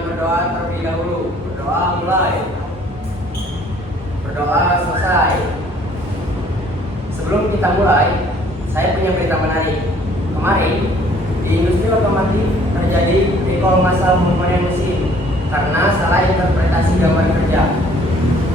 dengan berdoa terlebih dahulu. Berdoa mulai. Berdoa selesai. Sebelum kita mulai, saya punya berita menarik. Kemarin di industri otomotif terjadi recall massal komponen mesin karena salah interpretasi gambar kerja.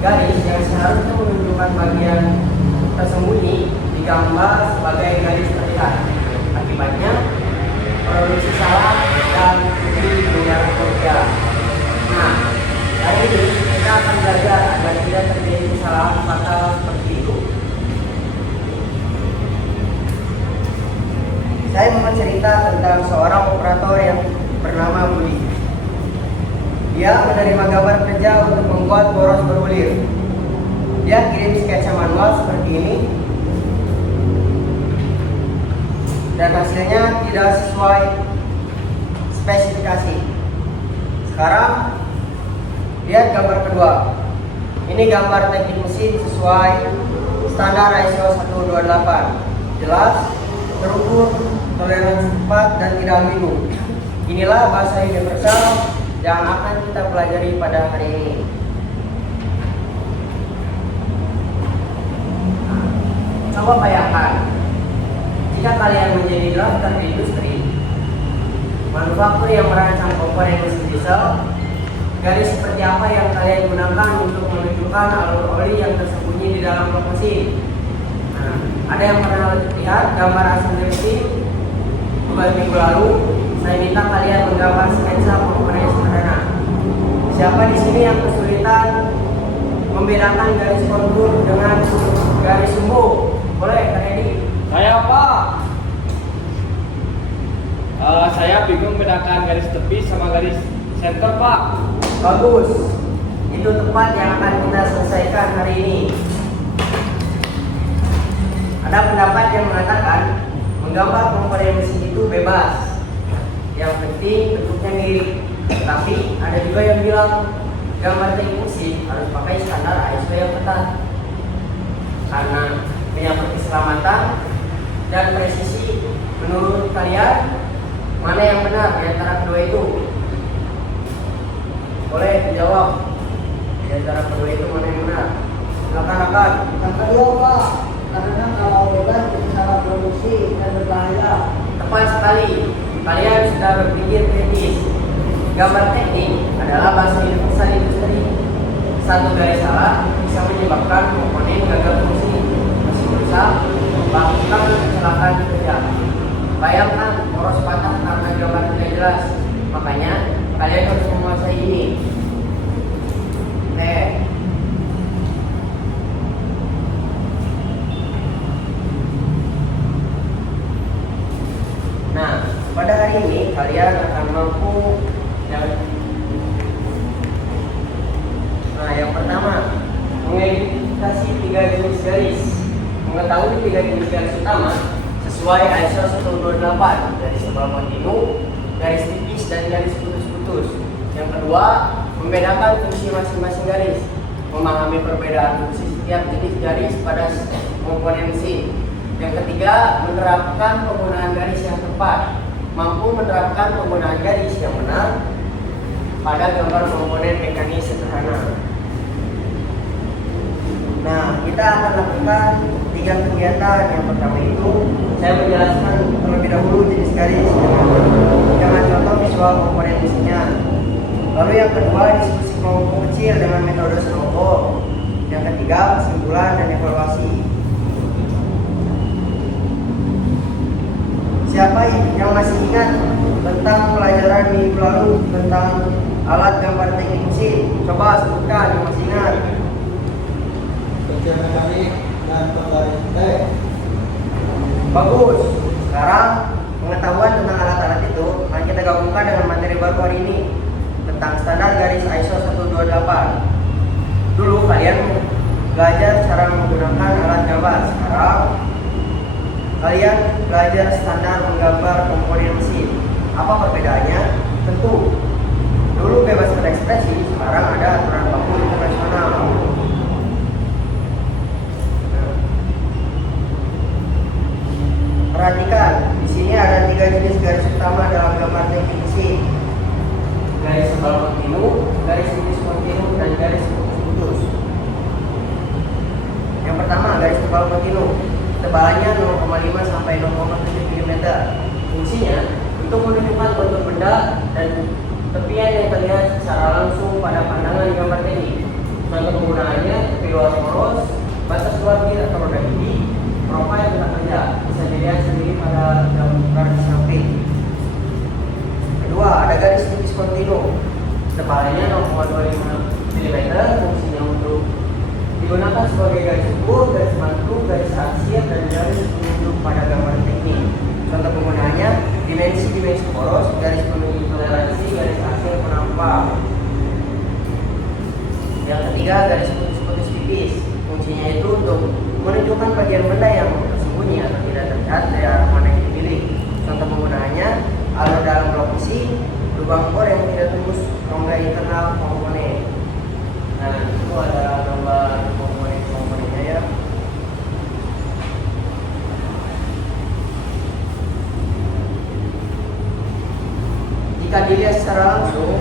Garis yang seharusnya menunjukkan bagian tersembunyi digambar sebagai garis terlihat. Akibatnya produksi salah dan rugi miliaran rupiah. Nah, hari ini kita akan belajar agar tidak terjadi kesalahan fatal seperti itu. Saya mau cerita tentang seorang operator yang bernama Budi. Dia menerima gambar kerja untuk membuat poros bergulir. Dia kirim sketsa manual seperti ini, dan hasilnya tidak sesuai spesifikasi. Sekarang lihat gambar kedua. Ini gambar teknik mesin sesuai standar ISO 128. Jelas, terukur, toleransi cepat, dan tidak ambigu. Inilah bahasa universal yang akan kita pelajari pada hari ini. Coba bayangkan, jika kalian menjadi drafter di industri manufaktur yang merancang komponen mesin diesel, garis seperti apa yang kalian gunakan untuk menunjukkan alur oli yang tersembunyi di dalam blok mesin? Nah, ada yang pernah lihat gambar asembli mesin? Beberapa minggu lalu, saya minta kalian menggambar sketsa komponen sederhana. Siapa di sini yang kesulitan membedakan garis kontur dengan garis sumbu? Boleh, Kak Edi? Saya Pak. Saya bingung membedakan garis tepi sama garis center Pak. Bagus. Itu tepat yang akan kita selesaikan hari ini. Ada pendapat yang mengatakan menggambar komponen mesin itu bebas. Yang penting bentuknya mirip. Tapi ada juga yang bilang gambar teknik mesin harus pakai standar ISO yang ketat. Karena menyangkut keselamatan dan presisi. Menurut kalian mana yang benar di antara kedua itu? Boleh dijawab. Di antara kedua itu mana yang benar? Silakan rekan. Yang kedua Pak, karena kalau bebas bisa salah produksi dan berbahaya. Tepat sekali. Kalian sudah berpikir kritis. Gambar teknik adalah bahasa universal industri. Satu garis salah bisa menyebabkan komponen gagal fungsi, mesin rusak, bahkan kecelakaan kerja. Bayangkan poros patah karena gambar tidak jelas. Makanya kalian harus menguasai ini. Nah, pada hari ini kalian akan mampu yang pertama, mengidentifikasi 3 jenis garis. Mengetahui 3 jenis garis utama sesuai ISO 128, garis tebal kontinu, garis tipis, dan garis putus-putus. Yang kedua, membedakan fungsi masing-masing garis. Memahami perbedaan fungsi setiap jenis garis pada komponen mesin. Yang ketiga, menerapkan penggunaan garis yang tepat. Mampu menerapkan penggunaan garis yang benar pada gambar komponen mekanis sederhana. Nah, kita akan lakukan 3 kegiatan. Yang pertama itu, saya menjelaskan terlebih dahulu jenis garis dengan contoh visual komponen mesinnya. Lalu yang kedua, diskusi kelompok kecil dengan metode snowball. Yang ketiga, kesimpulan dan evaluasi. Siapa yang masih ingat tentang pelajaran minggu lalu tentang alat gambar teknik mesin? Coba sebutkan yang masih ingat. Kerja mekanik dan pengalihan. Bagus. Sekarang pengetahuan tentang alat-alat itu akan kita gabungkan dengan materi baru hari ini tentang standar garis ISO 128. Dulu kalian belajar cara menggunakan alat gambar. Sekarang kalian belajar standar menggambar komponen mesin. Apa perbedaannya? Tentu dulu bebas berekspresi, sekarang ada aturan baku internasional. Perhatikan, di sini ada 3 jenis garis utama dalam gambar teknik mesin. Garis tebal kontinu, garis tipis kontinu, dan garis putus-putus. Yang pertama, garis tebal kontinu. Tebalannya 0,5 sampai 0,7 mm. Fungsinya untuk menunjukkan kontur benda dan tepian yang terlihat secara langsung pada pandangan gambar teknik. Contoh penggunaannya tepi luas poros, batas luar kiri atau roda gigi, profil kita kerja bisa dilihat sendiri pada gambar di samping. Kedua, ada garis tipis kontinu. Tebalannya 0,25 mm. Fungsinya untuk digunakan sebagai garis ukur, garis mantu, garis aksir, dan garis penunjuk pada gambar teknik. Contoh penggunaannya dimensi poros, garis penunjuk toleransi, garis aksir penampak. Yang ketiga, garis putus-putus tipis. Fungsinya itu untuk menunjukkan bagian benda yang tersembunyi atau tidak terlihat dari arah mana yang dipilih. Contoh penggunaannya alur dalam blok besi, lubang bor yang tidak tembus rongga internal komponen. Nah, itu ada gambar komponennya ya. Jika dilihat secara langsung,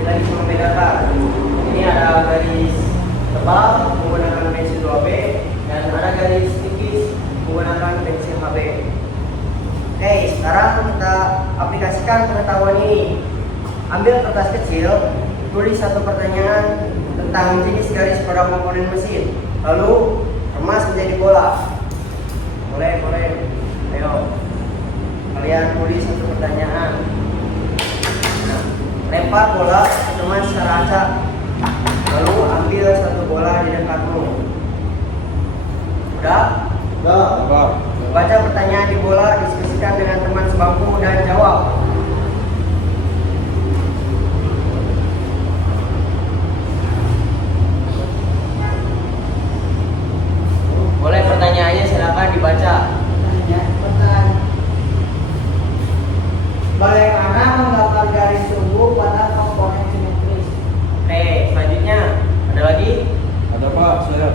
kita bisa membedakan. Ini ada garis tebal menggunakan pensil 2B dan ada garis tipis menggunakan pensil HB. Oke, sekarang kita aplikasikan pengetahuan ini. Ambil kertas kecil, tulis satu pertanyaan tentang jenis garis pada komponen mesin, lalu kemas menjadi bola. Boleh. Ayo, kalian tulis satu pertanyaan. Nah, lempar bola ke teman secara acak, lalu ambil satu bola di dekatmu. Udah? Baca pertanyaan di bola, diskusikan dengan teman sebangku dan jawab. Boleh, pertanyaannya silakan dibaca. Bagaimana menggambar garis sumbu pada komponen simetris? Oke, selanjutnya ada lagi? Ada Pak, saya.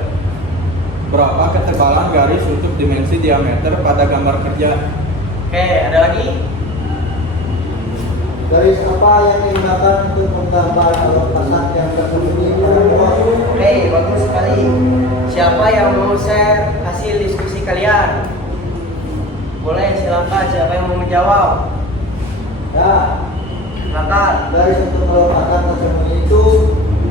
Berapa ketebalan garis untuk dimensi diameter pada gambar kerja? Oke, ada lagi? Garis apa yang digunakan untuk menggambar alur kasat yang tersembunyi pada poros? Oke, bagus sekali. Siapa yang mau share hasil diskusi kalian? Boleh, silakan. Siapa yang mau menjawab? Ya, Silakan. garis untuk alur kasat tersembunyi itu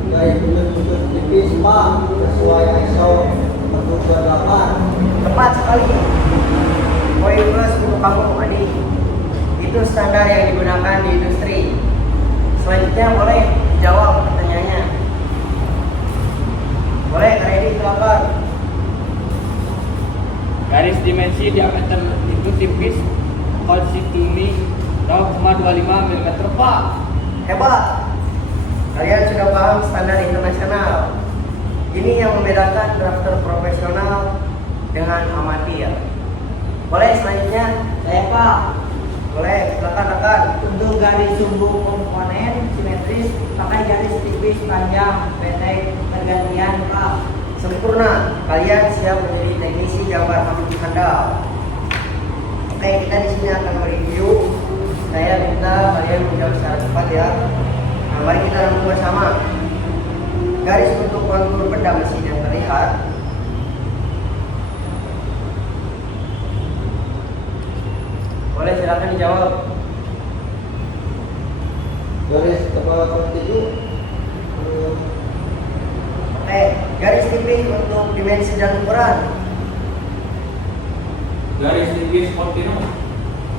garis putus-putus tipis Pak, sesuai ISO 428. Tepat sekali. Poin plus untuk kamu, Adi. Itu standar yang digunakan di industri. Selanjutnya boleh jawab pertanyaannya. Boleh, Kak Edi, silakan. Garis dimensi diameter itu tipis konstitusi 0,25 mm, Pak. Hebat. Kalian sudah paham standar internasional. Ini yang membedakan drafter profesional dengan amatir. Boleh selanjutnya? Saya Pak, Boleh, silakan rekan. untuk garis sumbu komponen simetris pakai garis tipis panjang pendek pergantian Pak. Sempurna. Kalian siap menjadi teknisi gambar handal. Oke, kita di sini akan mereview. Saya minta kalian menjawab secara cepat ya. Nah, mari kita rangkum bersama. Garis untuk kontur benda mesin yang terlihat. Boleh, silakan dijawab. Garis tebal kontinu Oke, garis tipis untuk dimensi dan ukuran. Garis tipis kontinu.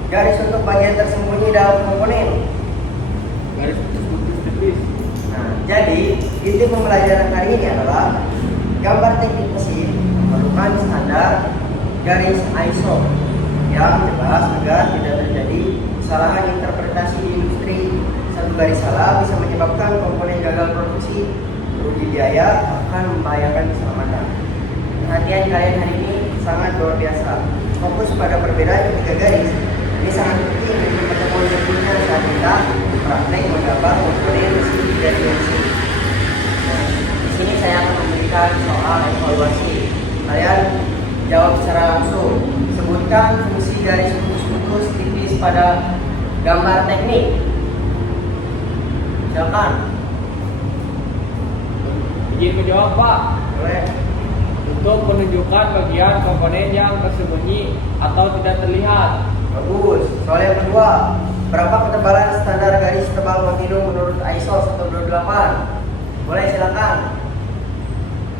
Garis untuk bagian tersembunyi dalam komponen. Garis putus-putus tipis. Nah, jadi inti pembelajaran hari ini adalah gambar teknik mesin memerlukan standar garis ISO yang jelas agar tidak terjadi kesalahan interpretasi di industri. Satu garis salah bisa menyebabkan komponen gagal produksi, rugi biaya, bahkan membahayakan keselamatan. Perhatian kalian hari ini sangat luar biasa. Fokus pada perbedaan ketiga garis. Ini sangat penting untuk pertemuan berikutnya saat kita praktek menggambar komponen mesin tiga dimensi. Nah, di sini saya akan memberikan soal evaluasi. Kalian jawab secara langsung. Sebutkan fungsi garis putus-putus tipis pada gambar teknik. Silakan. Izin menjawab, Pak. Boleh. Untuk menunjukkan bagian komponen yang tersembunyi atau tidak terlihat. Bagus. Soal yang kedua, berapa ketebalan standar garis tebal kontinu menurut ISO 128? Boleh, silakan.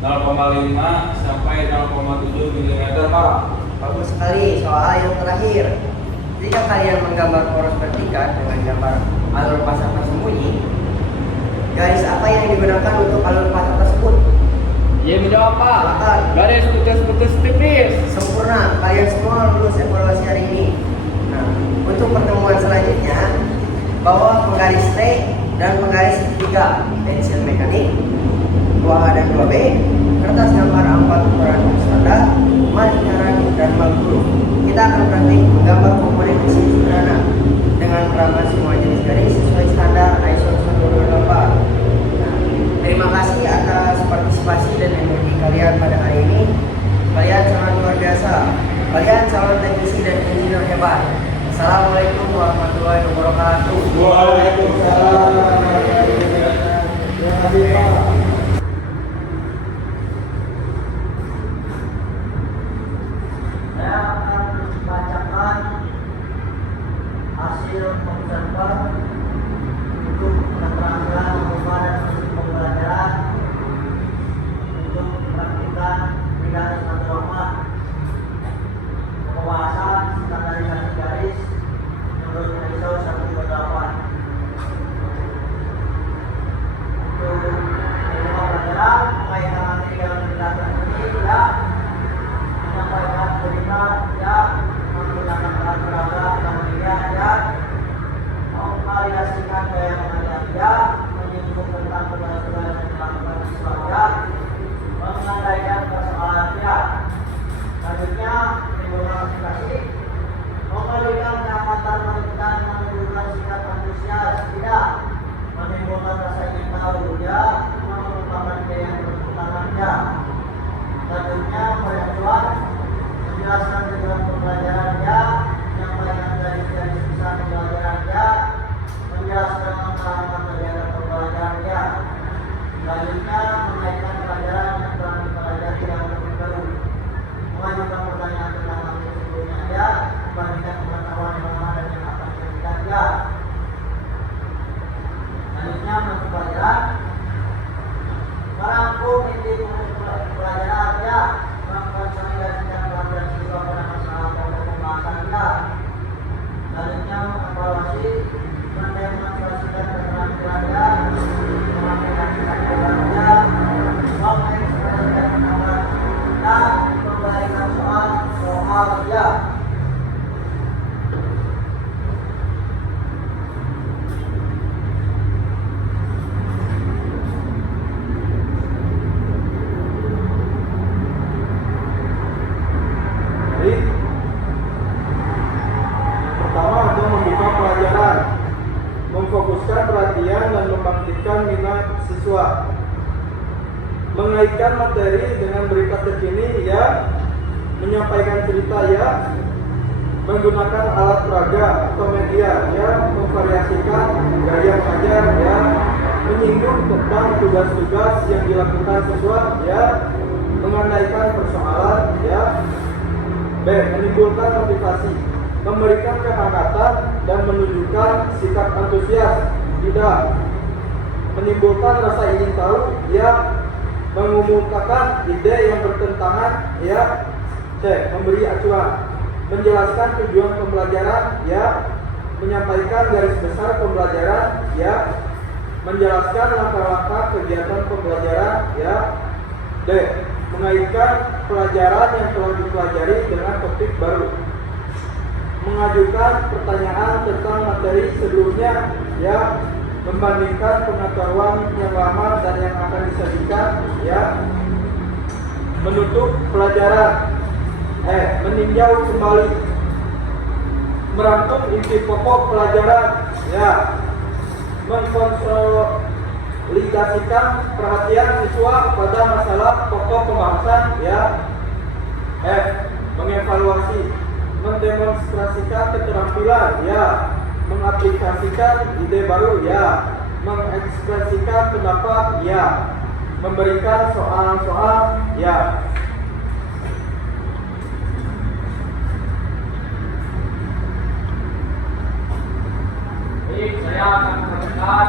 0,5 sampai 0,7 mm, Pak. Bagus sekali. Soal yang terakhir, jika kalian menggambar poros vertikal dengan gambar alur pasang tersembunyi, garis apa yang digunakan untuk alur pasang tersebut? Izin menjawab, Pak. Silakan. Garis putus-putus tipis. Sempurna, kalian semua lulus evaluasi hari ini. Nah, untuk pertemuan selanjutnya, bawa penggaris T dan penggaris ketiga, pensil mekanik 2A dan 2B, kertas gambar 4 ukuran standar, markeran dan malguru. Kita akan praktik menggambar komponen mesin sederhana dengan menerapkan semua jenis garis sesuai standar ISO 128. Nah, terima kasih atas partisipasi dan energi kalian pada hari ini. Kalian sangat luar biasa. Kalian calon teknisi dan insinyur hebat. Assalamualaikum warahmatullahi wabarakatuh. Waalaikumsalam warahmatullahi wabarakatuh. Terima kasih, Pak. Saya akan bacakan hasil pemeriksaan untuk keterampilan membuka dan mengisi pembelajaran untuk praktikan bidang standar pembahasan standarisasi garis menurut ISO 128. Untuk membuka pelajaran mengaitkan materi yang dijelaskan ini ya, menyampaikan berita ya, menggunakan alat peraga atau media ya, mengvariasikan gaya pengajian ya, menyinggung tentang tugas-tugas yang dilakukan siswa ya, mengandaikan persoalan ya. Selanjutnya menimbulkan aplikasi, memberikan pengamatan menentukan menimbulkan sikap antusias tidak, menimbulkan rasa ingin tahu ya, mengungkapkan ide yang bertentangan ya. Selanjutnya pengajuan menjelaskan tujuan pembelajaran ya, menyampaikan garis-garis besar pembelajaran ya, menjelaskan langkah-langkah kegiatan pembelajaran ya. Selanjutnya mengaitkan pelajaran yang telah dipelajari yang lebih baru, mengajukan pertanyaan tentang materi sebelumnya ya, membandingkan pengetahuan yang lama dan yang akan diberikan ya. Selanjutnya menutup pelajaran, merangkum inti pelajaran ya, mengkonsolidasikan pelajaran siswa pada masalah pokok pembahasan ya. Selanjutnya mengevaluasi, mendemonstrasikan keterampilan ya, mengaplikasikan ya, mengekspresikan pendapat dan memberikan soal ya. Baik. Pertama adalah membuka pelajaran, memfokuskan perhatian dan membangkitkan minat siswa, mengaitkan materi dengan berita terkini ya, menyampaikan cerita ya, menggunakan alat peraga atau media ya, memvariasikan gaya mengajar ya, menyinggung tentang tugas-tugas yang dilakukan siswa ya, mengandaikan persoalan ya. B. Menimbulkan motivasi, memberikan kehangatan dan menunjukkan sikap antusias tidak, menimbulkan rasa ingin tahu ya, mengumumkakan ide yang bertentangan ya. C. Memberi acuan, menjelaskan tujuan pembelajaran ya, menyampaikan garis besar pembelajaran ya, menjelaskan langkah-langkah kegiatan pembelajaran ya. D. Mengaitkan pelajaran yang telah dipelajari dengan topik baru, mengajukan pertanyaan tentang materi sebelumnya ya, membandingkan pengetahuan yang lama dan yang akan disajikan ya. Menutup pelajaran, meninjau kembali, merangkum inti pokok pelajaran ya, mengkonsolidasikan perhatian siswa pada masalah pokok pembahasan ya. F. Mengevaluasi, mendemonstrasikan keterampilan ya, mengaplikasikan ide baru ya, memberikan pendapat ya, memberikan soal-soal ya. Baik, saya akan membacakan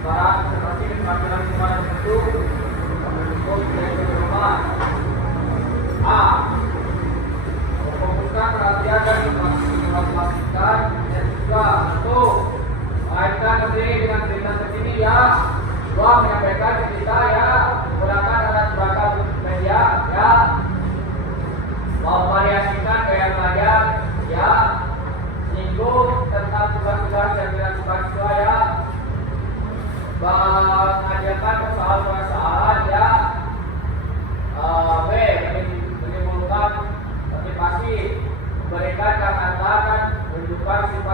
syarat seperti pemanggilan kemarin itu untuk yang pertama. A. Memfokuskan perhatian dan memperhatikan yang juga satu mengaitkan sendiri dengan cerita terkini ya. Dua, menyampaikan cerita ya menggunakan alat beragam media ya. Memvariasikan gaya belajar ya. Singgung tentang tugas-tugas yang dilakukan siswa ya. Mengajarkan persoalan-persoalan ya. B. Menimbulkan motivasi, memberikan kata-kata menunjukkan sifat